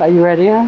Are you ready, huh?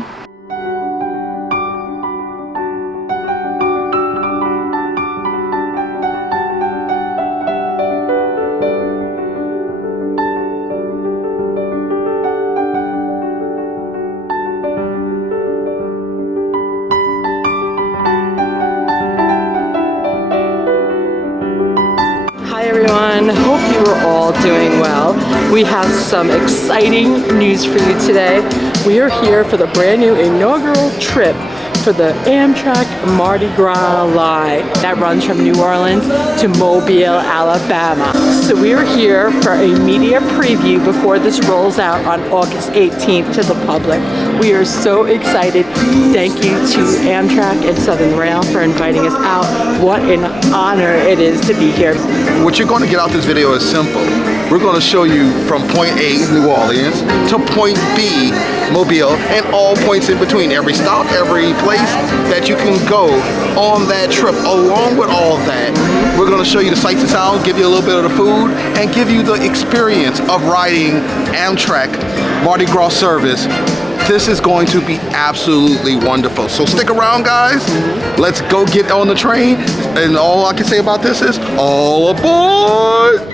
Hi everyone, hope you are all doing well. We have some exciting news for you today. We are here for the brand new inaugural trip for the Amtrak Mardi Gras line that runs from New Orleans to Mobile, Alabama. So we are here for a media preview before this rolls out on August 18th to the public. We are so excited. Thank you to Amtrak and Southern Rail for inviting us out. What an honor it is to be here. What you're going to get out this video is simple. We're going to show you from point A, New Orleans, to point B, Mobile, and all points in between. Every stop, every place that you can go on that trip. Along with all of that, we're going to show you the sights and sounds, give you a little bit of the food, and give you the experience of riding Amtrak Mardi Gras Service. This is going to be absolutely wonderful. So stick around, guys. Let's go get on the train. And all I can say about this is, all aboard!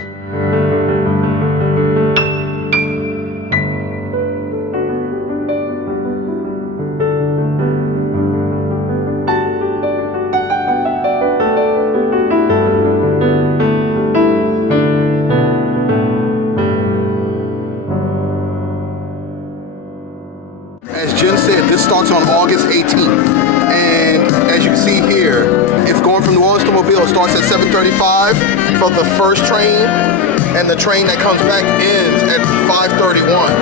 As Jen said, this starts on August 18th, and as you can see here, it's going from New Orleans to Mobile. It starts at 7:35 for the first train, and the train that comes back ends at 5:31.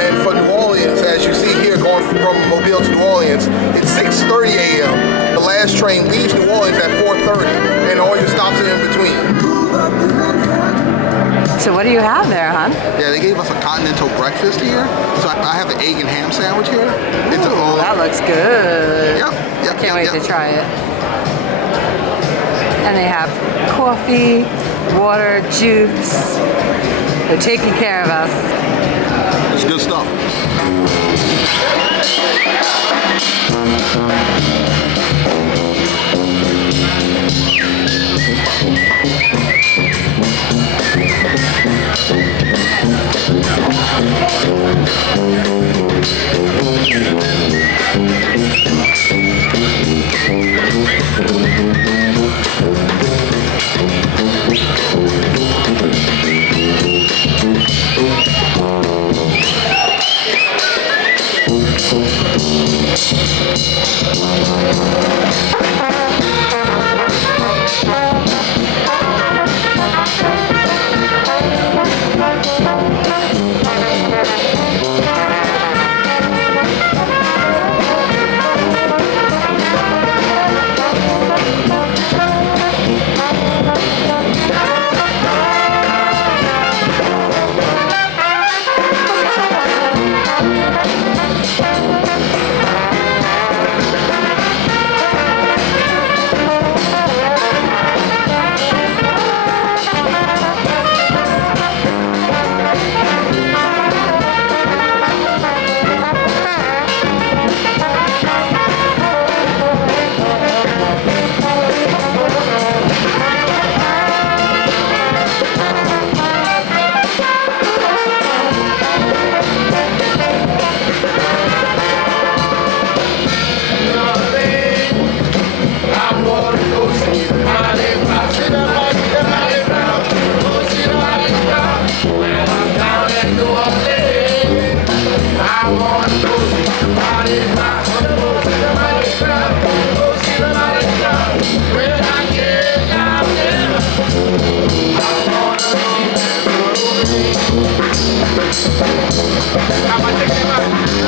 And for New Orleans, as you see here, going from Mobile to New Orleans, it's 6:30 a.m. The last train leaves New Orleans at 4:30, and all your stops are in between. So what do you have there, hon? Yeah, they gave us a continental breakfast here. So I have an egg and ham sandwich here. It's a whole... That looks good. Yep. I can't wait to try it. And they have coffee, water, juice. They're taking care of us. It's good stuff.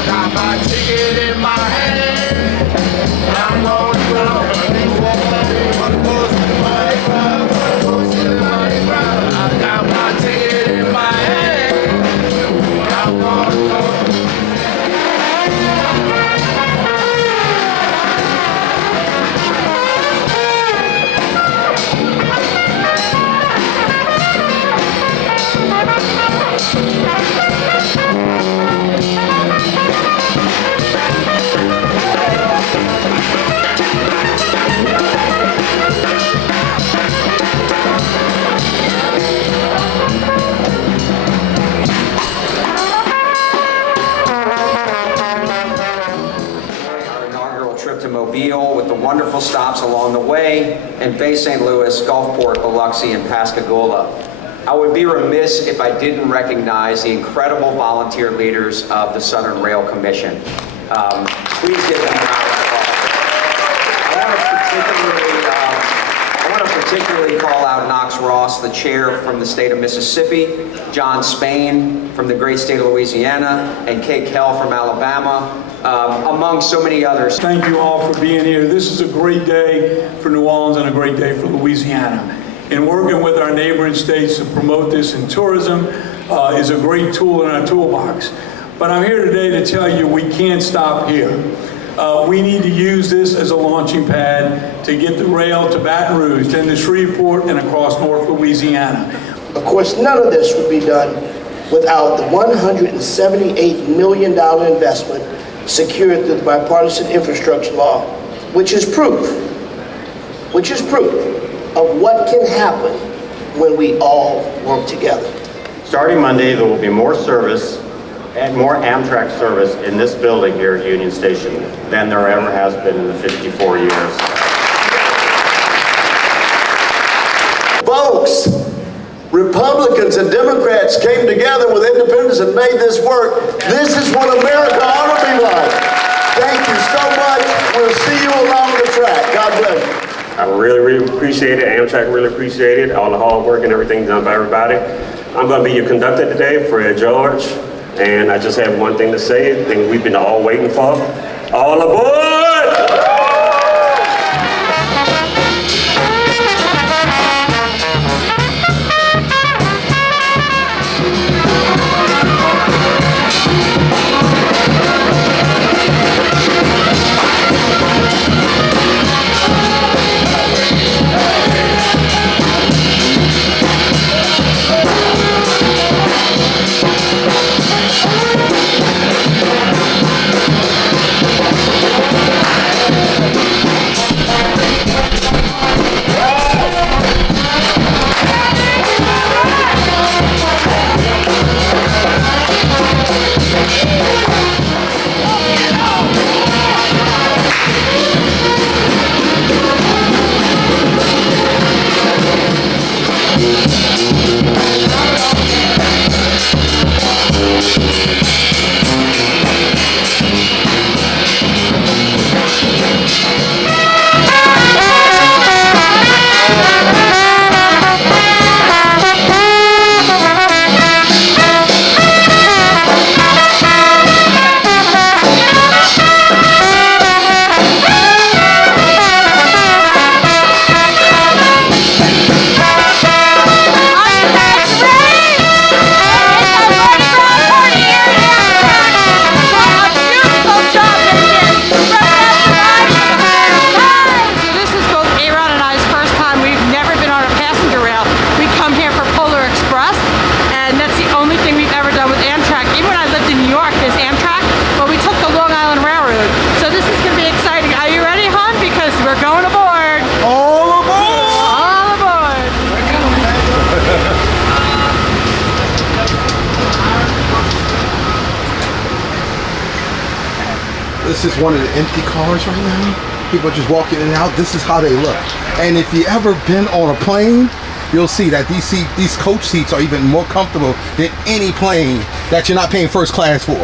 Got my ticket in my hand. I'm going to New Orleans. I got my ticket in my hand. I'm going to go. additional stops along the way in Bay St. Louis, Gulfport, Biloxi, and Pascagoula. I would be remiss if I didn't recognize the incredible volunteer leaders of the Southern Rail Commission. Please give them a round of applause. I want to particularly call out Knox Ross, the chair from the state of Mississippi, John Spain from the great state of Louisiana, and Kay Kell from Alabama, among so many others. Thank you all for being here. This is a great day for New Orleans and a great day for Louisiana. And working with our neighboring states to promote this in tourism is a great tool in our toolbox. But I'm here today to tell you we can't stop here. We need to use this as a launching pad to get the rail to Baton Rouge, then to Shreveport, and across North Louisiana. Of course, none of this would be done without the $178 million investment secured through the bipartisan infrastructure law, which is proof of what can happen when we all work together. Starting Monday, there will be more service and more Amtrak service in this building here at Union Station than there ever has been in the 54 years. Folks, Republicans and Democrats came together with independents and made this work. This is what America ought to be like. Thank you so much. We'll see you along the track. God bless you. I really appreciate it. Amtrak really appreciate it. All the hard work and everything done by everybody. I'm going to be your conductor today, Fred George. And I just have one thing to say, the thing we've been all waiting for. All aboard! This is one of the empty cars right now. People are just walking in and out. This is how they look. And if you ever been on a plane, you'll see that these coach seats are even more comfortable than any plane that you're not paying first class for.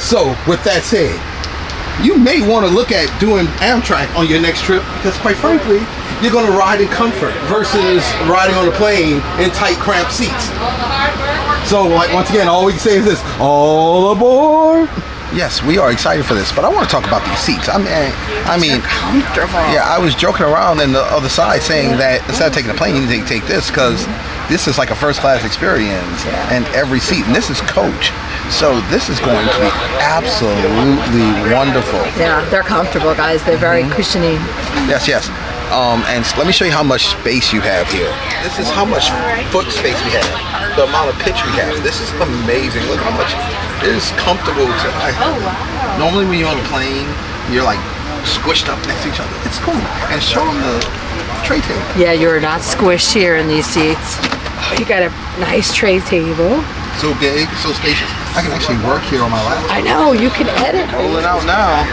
So with that said, you may want to look at doing Amtrak on your next trip, because quite frankly, you're going to ride in comfort versus riding on a plane in tight, cramped seats. So like, once again, all we can say is this: all aboard. Yes, we are excited for this, but I want to talk about these seats. I mean, Comfortable. yeah, I was joking around on the other side saying that instead of taking a plane, you need to take this, because this is like a first class experience, and every seat, and this is coach. So this is going to be absolutely wonderful. Yeah, they're comfortable, guys. They're very cushiony. Yes, yes. And let me show you how much space you have here. This is how much foot space we have. The amount of pitch we have. This is amazing. Look how much it is comfortable to. Normally when you're on a plane, you're like squished up next to each other. It's cool. And show them the tray table. Yeah, you're not squished here in these seats. You got a nice tray table. So big, so spacious. I can actually work here on my laptop. I know, you can edit. Rolling out now.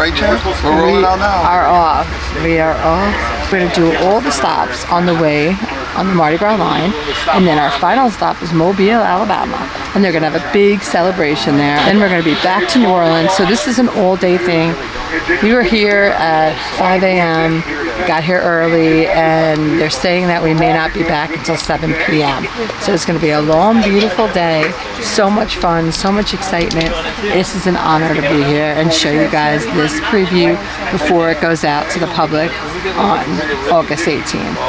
Right, Jen? We're rolling out now. Are off. We are off. We're gonna do all the stops on the way on the Mardi Gras line, and then our final stop is Mobile, Alabama, and they're gonna have a big celebration there. Then we're gonna be back to New Orleans, so this is an all-day thing. We were here at 5 a.m., got here early, and they're saying that we may not be back until 7 p.m. So it's gonna be a long, beautiful day, so much fun, so much excitement. This is an honor to be here and show you guys this preview before it goes out to the public on August 18th.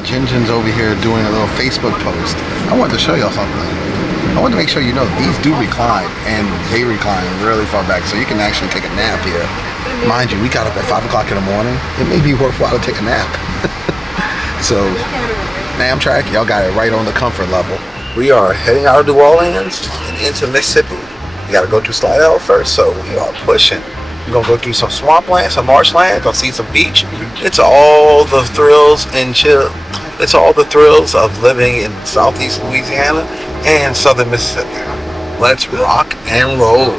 Jinjin's over here doing a little Facebook post. I wanted to show y'all something. I wanted to make sure you know these do recline, and they recline really far back, so you can actually take a nap here. Mind you, we got up at 5 o'clock in the morning. It may be worthwhile to take a nap. So, Amtrak, y'all got it right on the comfort level. We are heading out of New Orleans and into Mississippi. You gotta go through Slidell first, so we are pushing. We're gonna go through some swampland, some marshland, gonna see some beach. It's all the thrills and chill. It's all the thrills of living in Southeast Louisiana and Southern Mississippi. Let's rock and roll.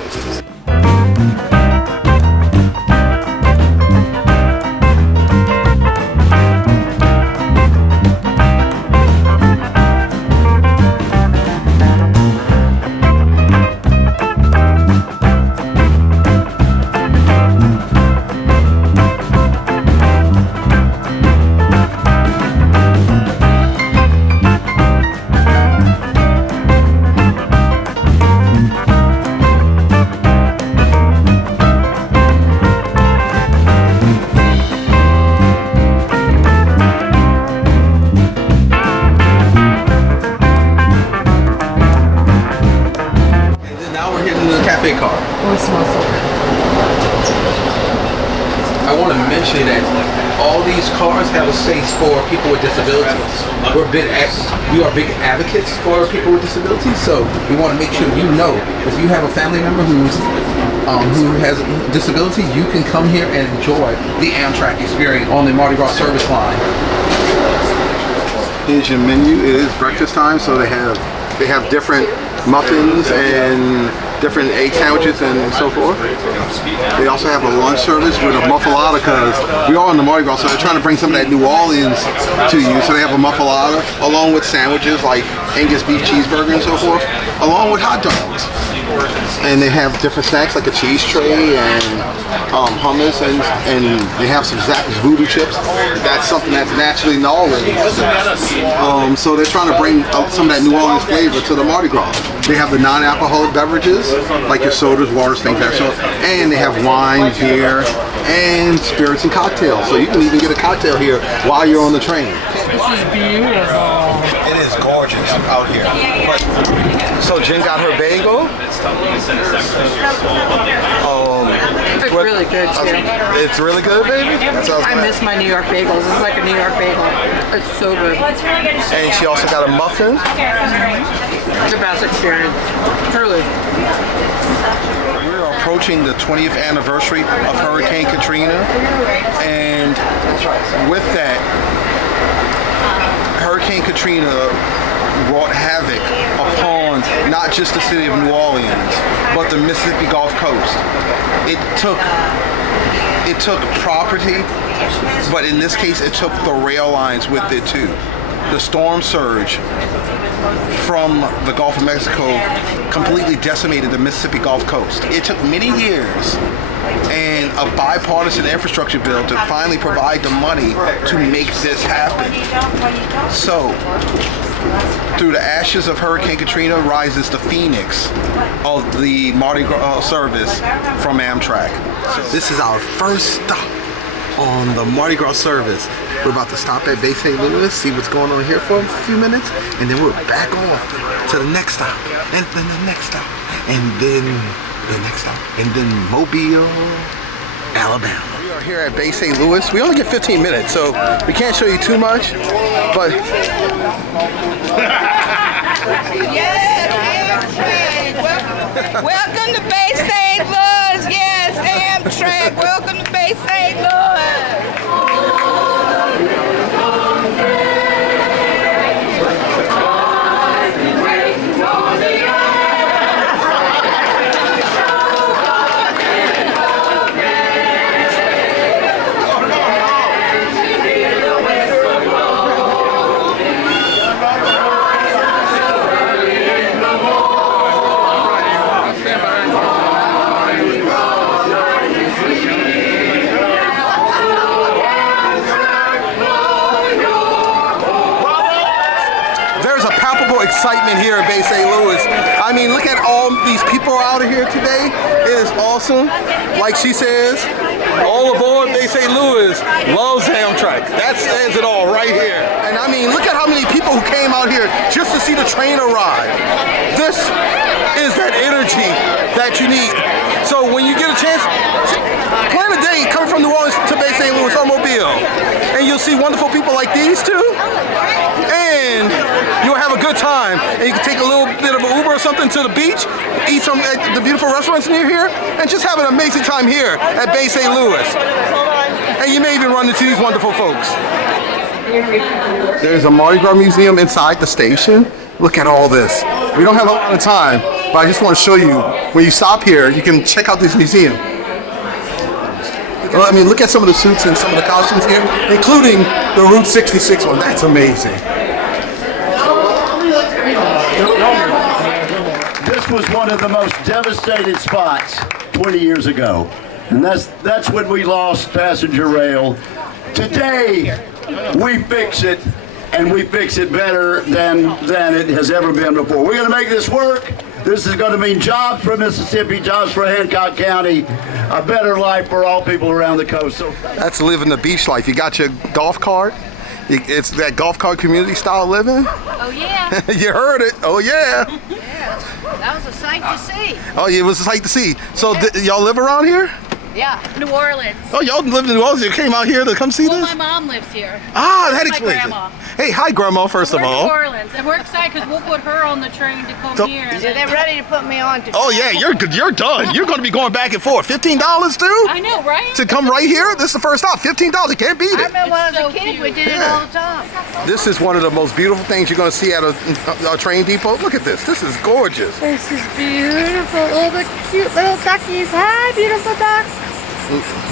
Café car. Oh, it smells so good. I want to mention that all these cars have a space for people with disabilities. We are big advocates for people with disabilities, so we want to make sure you know if you have a family member who has a disability, you can come here and enjoy the Amtrak experience on the Mardi Gras Service line. Here's your menu. It is breakfast time, so they have different muffins and different egg sandwiches and so forth. They also have a lunch service with a muffalata, because we are on the Mardi Gras, so they're trying to bring some of that New Orleans to you. So they have a muffalata along with sandwiches like Angus beef cheeseburger and so forth, along with hot dogs. And they have different snacks like a cheese tray and hummus, and they have some Zapp's voodoo chips. That's something that's naturally New Orleans. So they're trying to bring some of that New Orleans flavor to the Mardi Gras. They have the non-alcoholic beverages like your sodas, waters, things like that. And they have wine, beer, and spirits and cocktails. So you can even get a cocktail here while you're on the train. This is beautiful. It is gorgeous out here. So Jen got her bagel. It's really good too. It's really good, baby? I miss my New York bagels. It's like a New York bagel. It's so good. And she also got a muffin. The best experience. Truly. We're approaching the 20th anniversary of Hurricane Katrina. And with that, Hurricane Katrina wrought havoc upon not just the city of New Orleans, but the Mississippi Gulf Coast. It took property, but in this case it took the rail lines with it too. The storm surge from the Gulf of Mexico completely decimated the Mississippi Gulf Coast. It took many years and a bipartisan infrastructure bill to finally provide the money to make this happen. So, through the ashes of Hurricane Katrina rises the phoenix of the Mardi Gras service from Amtrak. So this is our first stop on the Mardi Gras service. We're about to stop at Bay St. Louis, see what's going on here for a few minutes, and then we're back off to the next stop, and then the next stop, and then the next stop, and then Mobile, Alabama. We are here at Bay St. Louis. We only get 15 minutes, so we can't show you too much, but... Welcome to Bay St. Louis. Yes, Amtrak. Welcome to Bay St. Louis. Excitement here in Bay St. Louis. I mean, look at all these people out here today. It is awesome. Like she says, all aboard Bay St. Louis loves Amtrak. That says it all right here. And I mean, look at how many people who came out here just to see the train arrive. This is that energy that you need. So when you get a chance, plan a day coming from New Orleans to Bay St. Louis or Mobile, and you'll see wonderful people like these two, and you'll have a good time. And you can take a little bit of an Uber or something to the beach, eat some at the beautiful restaurants near here, and just have an amazing time here at Bay St. Louis. And you may even run into these wonderful folks. There's a Mardi Gras museum inside the station. Look at all this. We don't have a lot of time, but I just want to show you, when you stop here, you can check out this museum. Well, I mean, look at some of the suits and some of the costumes here, including the Route 66 one. That's amazing. This was one of the most devastated spots 20 years ago. And that's when we lost passenger rail. Today, we fix it, and we fix it better than it has ever been before. We're going to make this work. This is going to mean jobs for Mississippi, jobs for Hancock County, a better life for all people around the coast. So that's living the beach life. You got your golf cart. It's that golf cart community style living. Oh yeah. You heard it. Oh yeah. Yeah. That was a sight to see. Oh yeah, it was a sight to see. So y'all live around here? Yeah, New Orleans. Oh, y'all live in New Orleans. You came out here to come see this? My mom lives here. Ah, that My explains grandma. it. Hey, hi, Grandma, first of all. We're New Orleans, and we're excited because we'll put her on the train to come here. Yeah, they're ready to put me on to. Oh yeah, you're done. You're going to be going back and forth. $15 too? I know, right? To come right here? This is the first stop. $15. You can't beat I it. remember when I was a kid, we did it all the time. This is one of the most beautiful things you're going to see at a train depot. Look at this. This is gorgeous. This is beautiful. All the cute little duckies. Hi, beautiful ducks.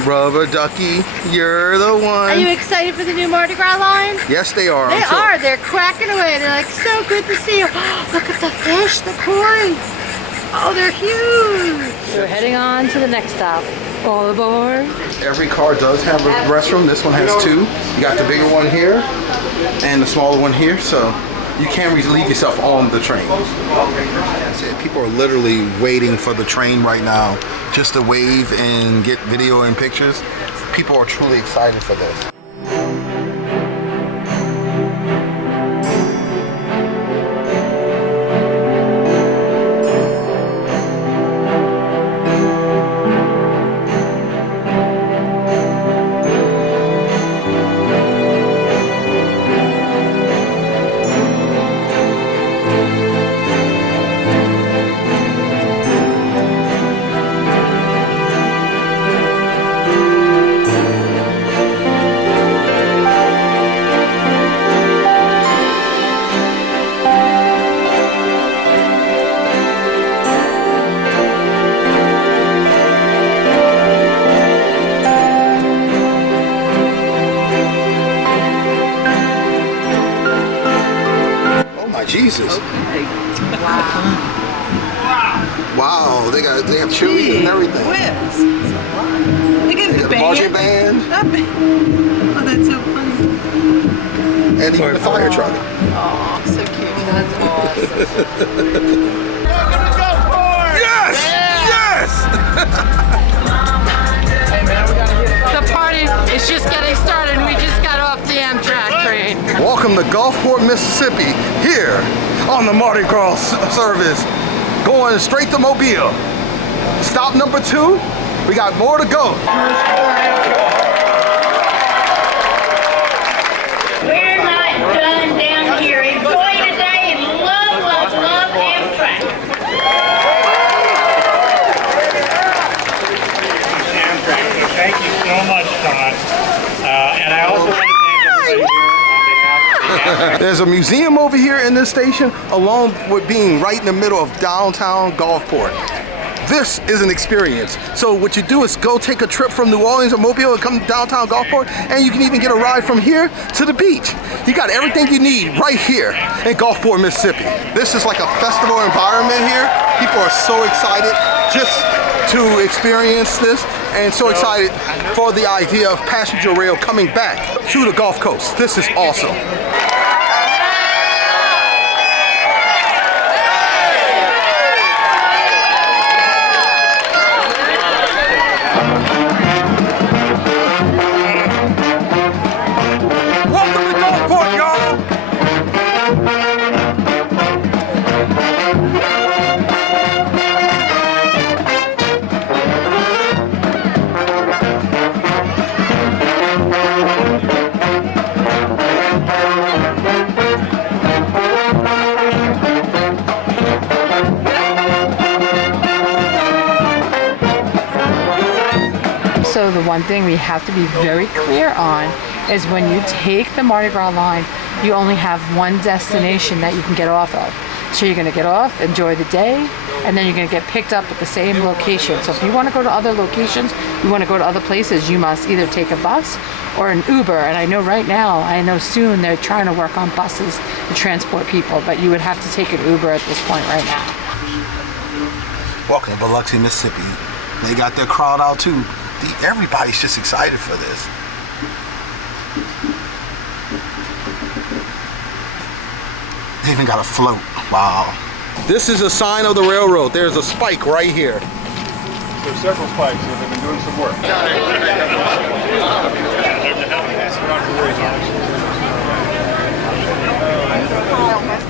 Rubber ducky, you're the one. Are you excited for the new Mardi Gras line? Yes, they are. They are. They're cracking away. They're like, so good to see you. Look at the fish, the koi. Oh, they're huge. We're heading on to the next stop. All aboard. Every car does have a restroom. This one has two. You got the bigger one here and the smaller one here, so you can't relieve yourself on the train. That's it. People are literally waiting for the train right now just to wave and get video and pictures. People are truly excited for this. Jesus. Okay. Wow, they have cheerleading and everything. Whips. Look at the band. Marching band. Oh, that's so funny. And even the fire truck. Oh, so cute. That's awesome. Yes! Yes! The party is just the Gulfport, Mississippi, here on the Mardi Gras service, going straight to Mobile. Stop number 2, we got more to go. We're not done down here. Enjoy today and love, love, love Amtrak. Amtrak. So thank you so much, Todd. And I also want to thank everybody here on behalf of the Amtrak. There's a museum over here in this station, along with being right in the middle of downtown Gulfport. This is an experience. So what you do is go take a trip from New Orleans or Mobile and come to downtown Gulfport, and you can even get a ride from here to the beach. You got everything you need right here in Gulfport, Mississippi. This is like a festival environment here. People are so excited just to experience this, and so excited for the idea of passenger rail coming back to the Gulf Coast. This is awesome. So the one thing we have to be very clear on is when you take the Mardi Gras line, you only have one destination that you can get off of. So you're going to get off, enjoy the day, and then you're going to get picked up at the same location. So if you want to go to other locations, you want to go to other places, you must either take a bus or an Uber. And I know right now, I know soon they're trying to work on buses to transport people, but you would have to take an Uber at this point right now. Welcome to Biloxi, Mississippi. They got their crowd out too. Everybody's just excited for this. They even got a float. Wow. This is a sign of the railroad. There's a spike right here. There's several spikes, and they've been doing some work.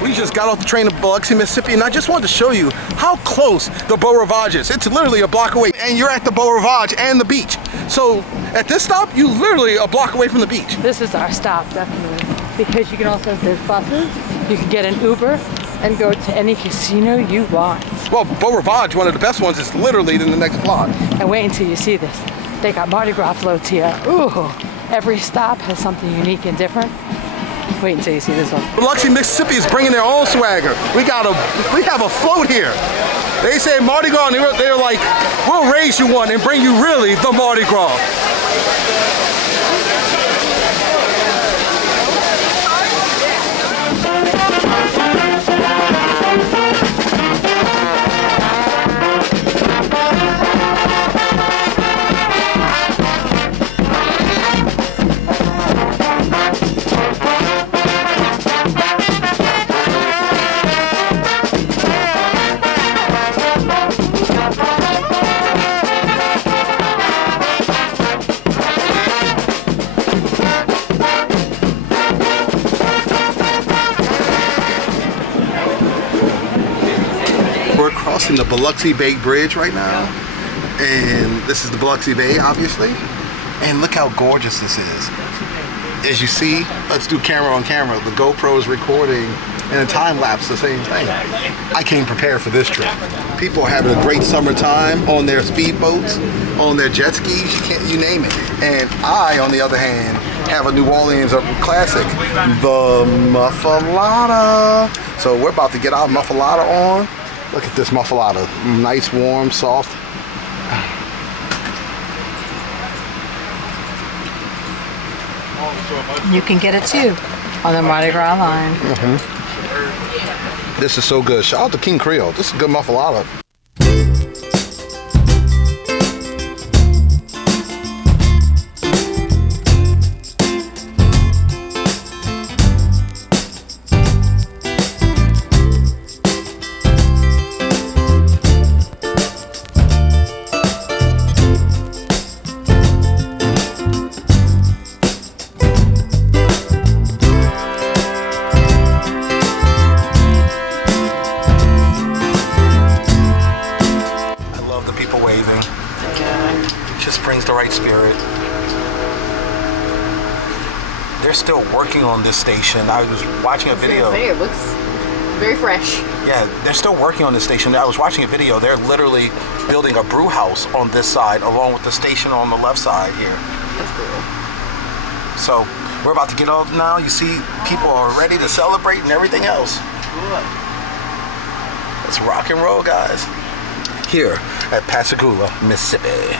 We just got off the train to Biloxi, Mississippi, and I just wanted to show you how close the Beau Rivage is. It's literally a block away, and you're at the Beau Rivage and the beach. So at this stop, you literally a block away from the beach. This is our stop, definitely, because you can also, there's buses, you can get an Uber and go to any casino you want. Well, Beau Rivage, one of the best ones, is literally in the next block. And wait until you see this. They got Mardi Gras floats here. Ooh, every stop has something unique and different. Wait until you see this one. Biloxi, Mississippi is bringing their own swagger. We have a float here. They say Mardi Gras, and they're like, we'll raise you one and bring you really the Mardi Gras. We're crossing the Biloxi Bay Bridge right now, and this is the Biloxi Bay, obviously, and look how gorgeous this is. As you see, let's do camera on camera. The GoPro is recording, and a time lapse, the same thing. I came prepared for this trip. People are having a great summertime on their speedboats, on their jet skis, you name it. And I, on the other hand, have a New Orleans classic, the muffaletta. So we're about to get our muffaletta on. Look at this muffaletta, nice, warm, soft. You can get it too on the Mardi Gras line. This is so good. Shout out to King Creole. This is a good muffaletta. they're still working on this station. I was watching a video. It looks very fresh. Yeah, they're still working on this station. I was watching a video. They're literally building a brew house on this side along with the station on the left side here. That's cool. So we're about to get off now. You see people are ready to celebrate and everything else. Let's rock and roll, guys. Here at Pascagoula, Mississippi.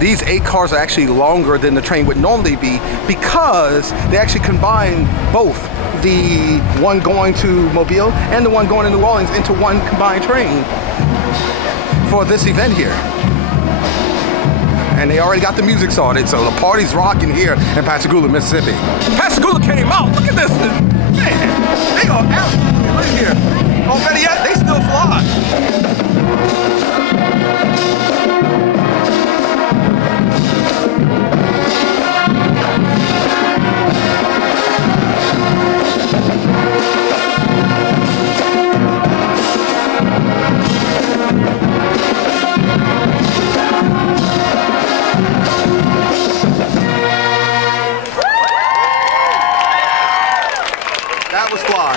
These 8 cars are actually longer than the train would normally be because they actually combine both the one going to Mobile and the one going to New Orleans into one combined train for this event here. And they already got the music started, so the party's rocking here in Pascagoula, Mississippi. Pascagoula came out. Look at this. Man, they are absolutely lit here. Oh, better yet, they still fly. That was fly.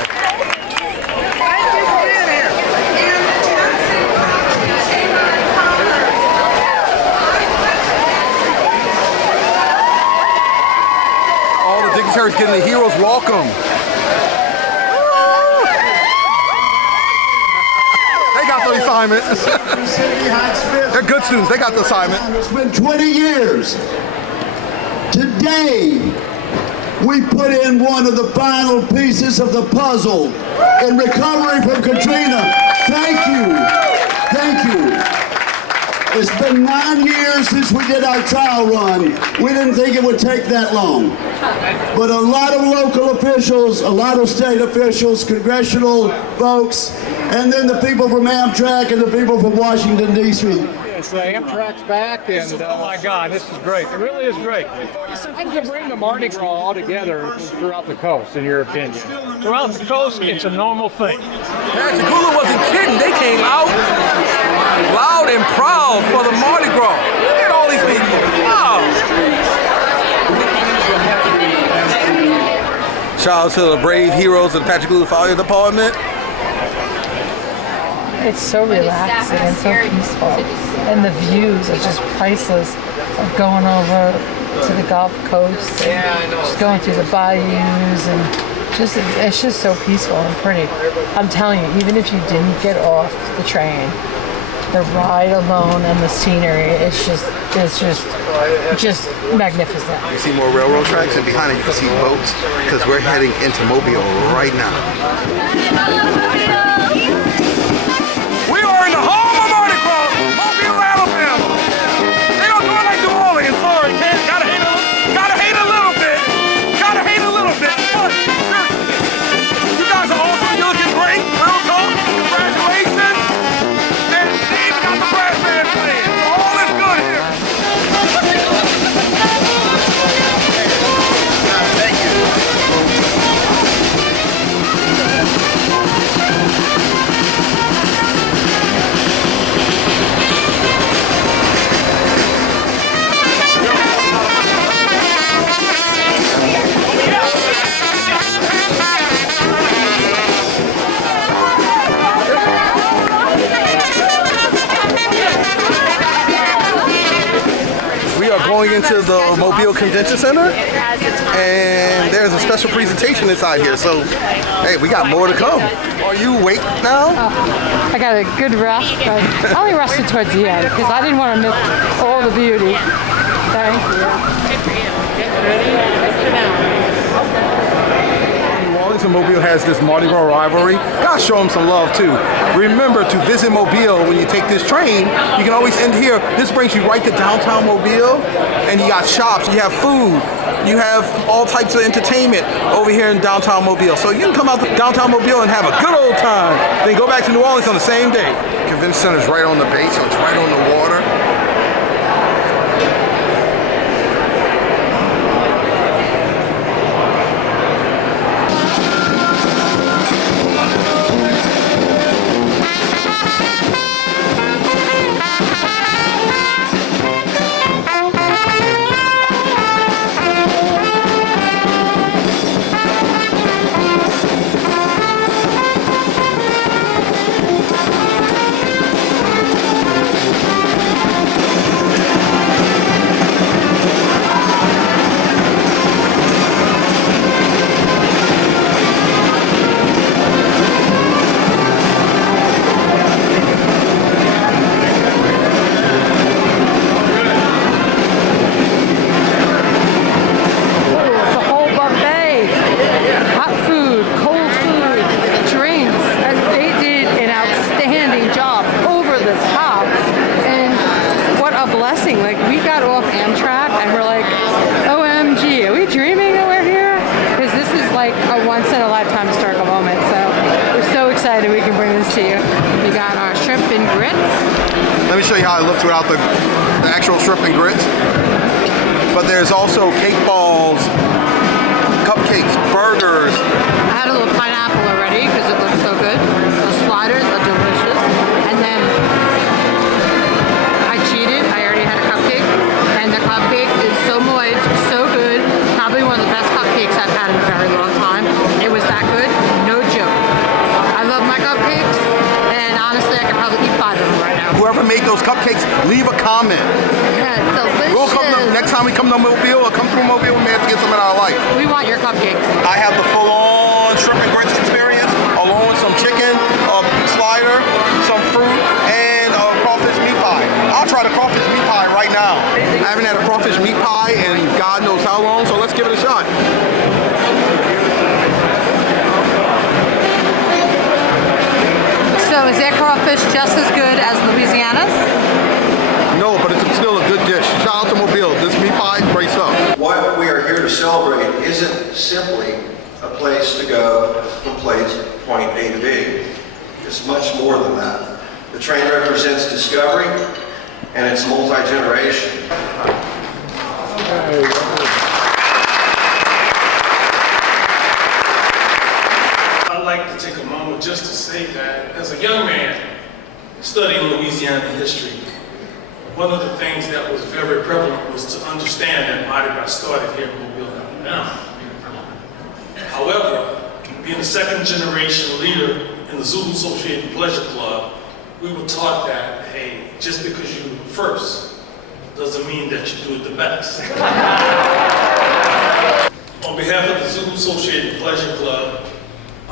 All the dignitaries getting the hero's welcome. They got the assignment. They're good students. They got the assignment. It's been 20 years. Today, we put in one of the final pieces of the puzzle in recovery from Katrina. Thank you. Thank you. It's been 9 years since we did our trial run. We didn't think it would take that long. But a lot of local officials, a lot of state officials, congressional folks, and then the people from Amtrak and the people from Washington, D.C. Yes, the Amtrak's back, and oh my God, this is great. It really is great. How do you bring the Mardi Gras all together throughout the coast, in your opinion? Throughout the coast, it's a normal thing. Pascagoula wasn't kidding. They came out loud and proud for the Mardi Gras. Look at all these people. Wow. Shout out to the brave heroes of the Pascagoula Fire Department. It's so relaxing and so peaceful. And the views are just priceless of going over to the Gulf Coast and just going through the bayous and it's just so peaceful and pretty. I'm telling you, even if you didn't get off the train, the ride alone and the scenery, it's just magnificent. You see more railroad tracks, and behind it you can see boats because we're heading into Mobile right now. We are in the home of Mardi Gras, Mobile, Alabama. They don't do it like New Orleans. Sorry, man. Gotta hate a little bit. Gotta hate a little bit. But you guys are awesome. You're looking great. Real talk. Congratulations. And they even got the brass band playing. So all is good here. Thank you. We are going into the Mobile Convention Center, and there's a special presentation inside here. So, hey, we got more to come. Are you awake now? I got a good rest, but I only rested towards the end because I didn't want to miss all the beauty. Thank you. New Orleans and Mobile has this Mardi Gras rivalry. Gotta show them some love too. Remember to visit Mobile when you take this train. You can always end here. This brings you right to downtown Mobile, and you got shops, you have food, you have all types of entertainment over here in downtown Mobile. So you can come out to downtown Mobile and have a good old time, then go back to New Orleans on the same day. Convention Center is right on the bay, so it's right on the water. a blessing. Like, we got off Amtrak and we're like, OMG, are we dreaming that we're here? Because this is like a once-in-a-lifetime historical moment. So we're so excited we can bring this to you. We got our shrimp and grits. Let me show you how it looks without the actual shrimp and grits. But there's also cake balls, cupcakes, burgers. I had a little pineapple already because it looks so good. The sliders are delicious. And then I cheated. I already had a cupcake. And the cupcake is so moist, so good. Probably one of the best cupcakes I've had in a very long time. It was that good. No joke. I love my cupcakes. And honestly, I could probably eat 5 of them right now. Whoever made those cupcakes, leave a comment. Yeah, it's delicious. We'll come next time we come to Mobile or come through Mobile, we may have to get some in our life. We want your cupcakes. I have the full-on shrimp and grits experience, along with some chicken, a slider, some fruit, and a crawfish meat pie. I'll try the crawfish meat pie right now. I haven't had a crawfish meat pie in God knows how long, so let's give it a shot. So is their crawfish just as good as Louisiana's? No, but it's still a good dish. Shout out to Mobile. This meat pie, great stuff. What we are here to celebrate isn't simply a place to go from point A to B. It's much more than that. The train represents discovery, and it's multi-generation. I'd like to take a moment just to say that as a young man studying Louisiana history, one of the things that was very prevalent was to understand that Mardi Gras started here in Mobile, Alabama. However, being a second generation leader in the Zulu Associated Pleasure Club, we were taught that, hey, just because you were first doesn't mean that you do it the best. On behalf of the Zulu Associated Pleasure Club,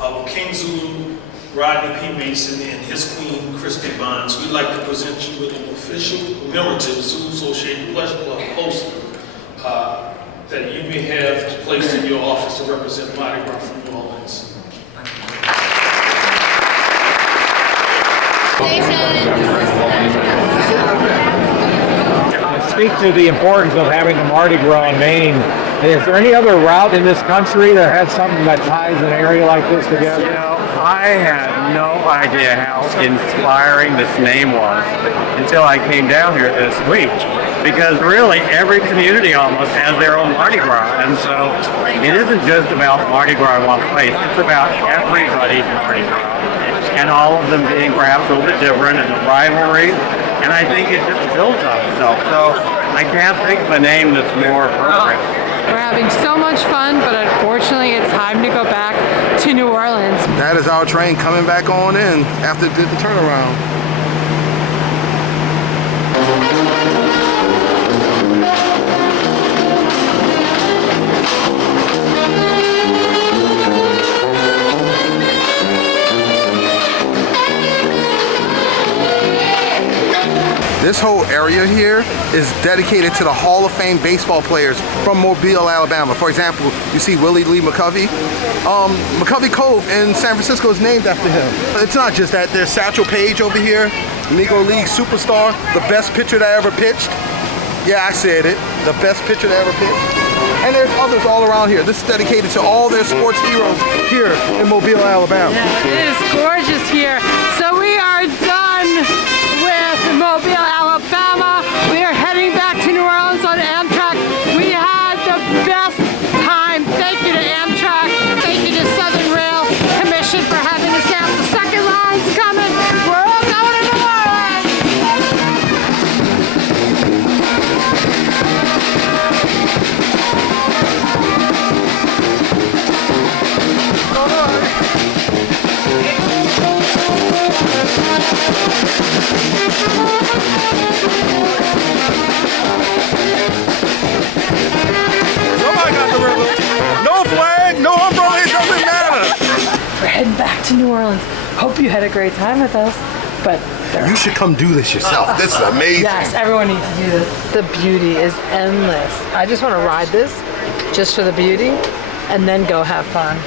our King Zulu, Rodney P. Mason, and his queen, Christy Bonds, we'd like to present you with an official commemorative Zulu Associated Pleasure Club poster that you may have placed in your office to represent Mardi Gras from New Orleans. Speak to the importance of having the Mardi Gras name. Is there any other route in this country that has something that ties an area like this together? You know, I had no idea how inspiring this name was until I came down here this week. Because really, every community almost has their own Mardi Gras. And so it isn't just about Mardi Gras in one place. It's about everybody's Mardi Gras. And all of them being perhaps a little bit different and the rivalry. And I think it just builds on itself. So I can't think of a name that's more appropriate. We're having so much fun, but unfortunately it's time to go back to New Orleans. That is our train coming back on in after it did the turnaround. This whole area here is dedicated to the Hall of Fame baseball players from Mobile, Alabama. For example, you see Willie Lee McCovey. McCovey Cove in San Francisco is named after him. It's not just that. There's Satchel Paige over here, Negro League superstar, the best pitcher that ever pitched. Yeah, I said it. The best pitcher that ever pitched. And there's others all around here. This is dedicated to all their sports heroes here in Mobile, Alabama. Yeah, it is gorgeous here. So we are done with Mobile, Alabama. We are heading back to New Orleans on Amtrak. We had the best time. Thank you to Amtrak. Thank you to Southern Rail Commission for having us out. The second line's coming. We're all going to New Orleans. Somebody got the river. No flag, no umbrella, it doesn't matter. We're heading back to New Orleans. Hope you had a great time with us. But you should come do this yourself. This is amazing. Yes, everyone needs to do this. The beauty is endless. I just want to ride this just for the beauty and then go have fun.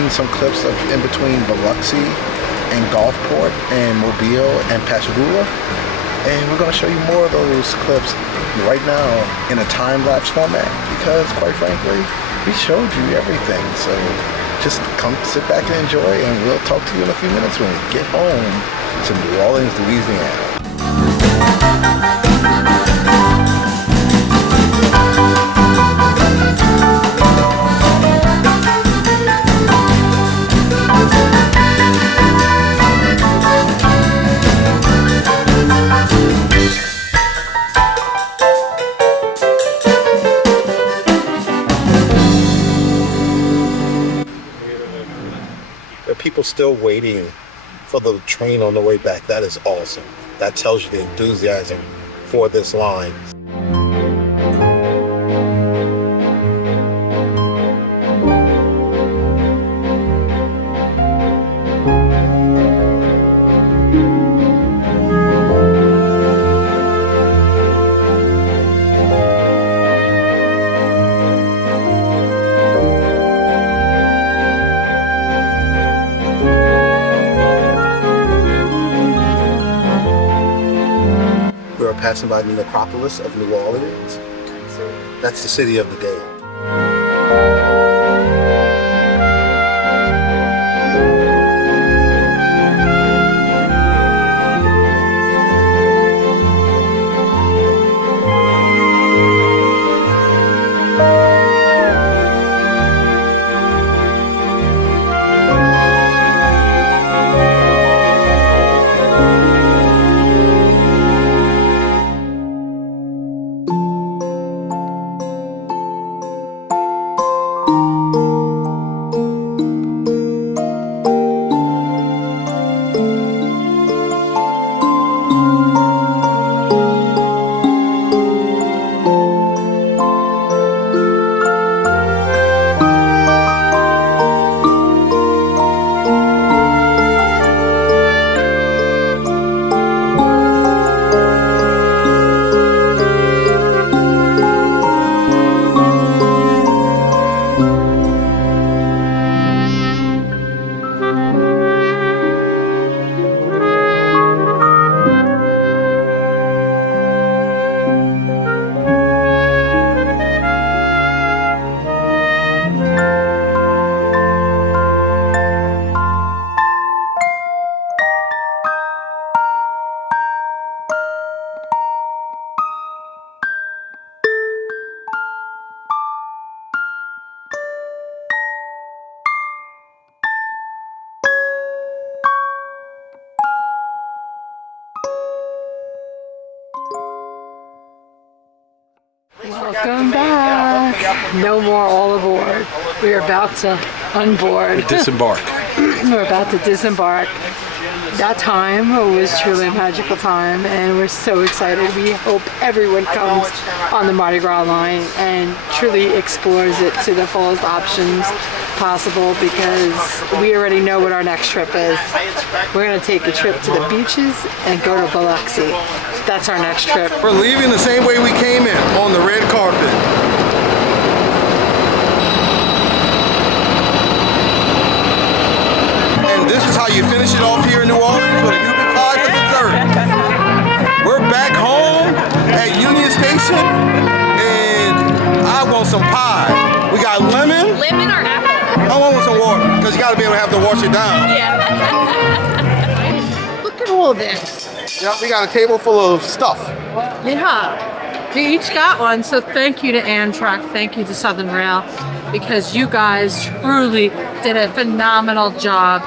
taking some clips of in between Biloxi and Gulfport and Mobile and Pascagoula. And we're going to show you more of those clips right now in a time-lapse format because, quite frankly, we showed you everything. So just come sit back and enjoy, and we'll talk to you in a few minutes when we get home to New Orleans, Louisiana. There are people still waiting for the train on the way back. That is awesome. That tells you the enthusiasm for this line. We're passing by the necropolis of New Orleans. That's the city of the dead. Welcome back. No more all aboard. We are about to unboard. Disembark. We're about to disembark. That time was truly a magical time, and we're so excited. We hope everyone comes on the Mardi Gras line and truly explores it to the fullest options possible, because we already know what our next trip is. We're going to take a trip to the beaches and go to Biloxi. That's our next trip. We're leaving the same way we came in, on the red carpet. And this is how you finish it off here in New Orleans with a Cuban pie for dessert. We're back home at Union Station, and I want some pie. We got lemon. Lemon or apple? I want some water, because you got to be able to have to wash it down. Yeah. Look at all this. Yep, we got a table full of stuff. Yeah, we each got one, so thank you to Amtrak, thank you to Southern Rail, because you guys truly did a phenomenal job.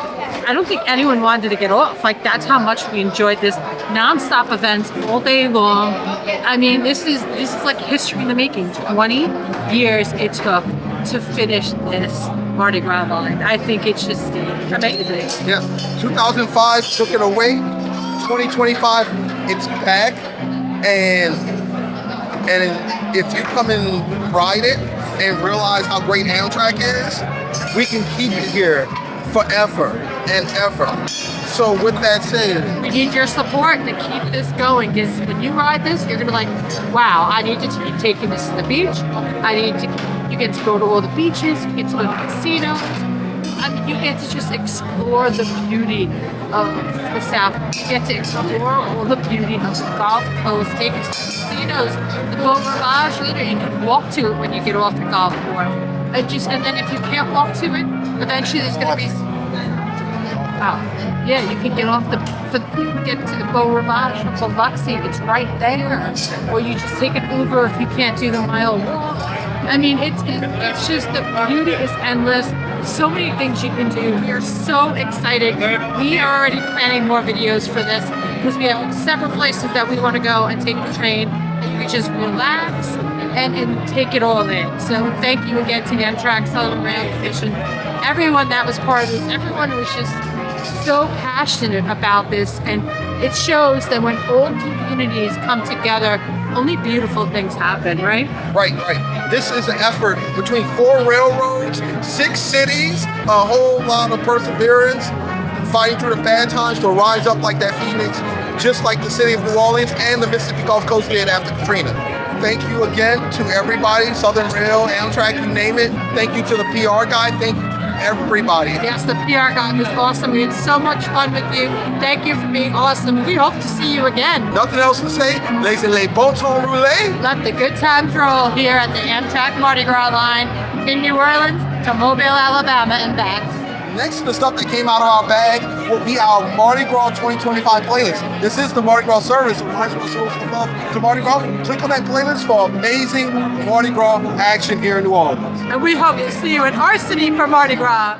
I don't think anyone wanted to get off. Like, that's how much we enjoyed this non-stop events all day long. I mean, this is like history in the making. 20 years it took to finish this Mardi Gras line. I think it's just amazing. Yeah, 2005 took it away. 2025, it's back, and if you come and ride it and realize how great Amtrak is, we can keep it here forever and ever. So with that said, we need your support to keep this going, because when you ride this, you're gonna be like, wow, I need to keep taking this to the beach. You get to go to all the beaches, you get to go to the casinos. I mean, you get to just explore the beauty of the South. You get to explore all the beauty of the Gulf Coast, take it to the casinos, the Beau Rivage later. You can walk to it when you get off the Gulfport. And then if you can't walk to it, eventually there's going to be. Yeah, you can get off you can get to the Beau Rivage from Biloxi. It's right there. Or you just take an Uber if you can't do the mile walk. I mean, it's just the beauty is endless. So many things you can do. We are so excited. We are already planning more videos for this because we have several places that we want to go and take the train. And you can just relax and take it all in. So thank you again to Amtrak, Southern Rail Commission, everyone that was part of this. Everyone was just so passionate about this, and it shows that when all communities come together, only beautiful things happen, right? Right. This is an effort between 4 railroads, 6 cities, a whole lot of perseverance, fighting through the bad times to rise up like that phoenix, just like the city of New Orleans and the Mississippi Gulf Coast did after Katrina. Thank you again to everybody, Southern Rail, Amtrak, you name it. Thank you to the PR guy. Thank you to everybody. Yes, the PR guy was awesome. We had so much fun with you. Thank you for being awesome. We hope to see you again. Nothing else to say. Laissez les bon temps rouler. Let the good times roll here at the Amtrak Mardi Gras line in New Orleans to Mobile, Alabama and back. Next to the stuff that came out of our bag will be our Mardi Gras 2025 playlist. This is the Mardi Gras service, so might as well show some love to Mardi Gras. Click on that playlist for amazing Mardi Gras action here in New Orleans. And we hope to see you in our city for Mardi Gras.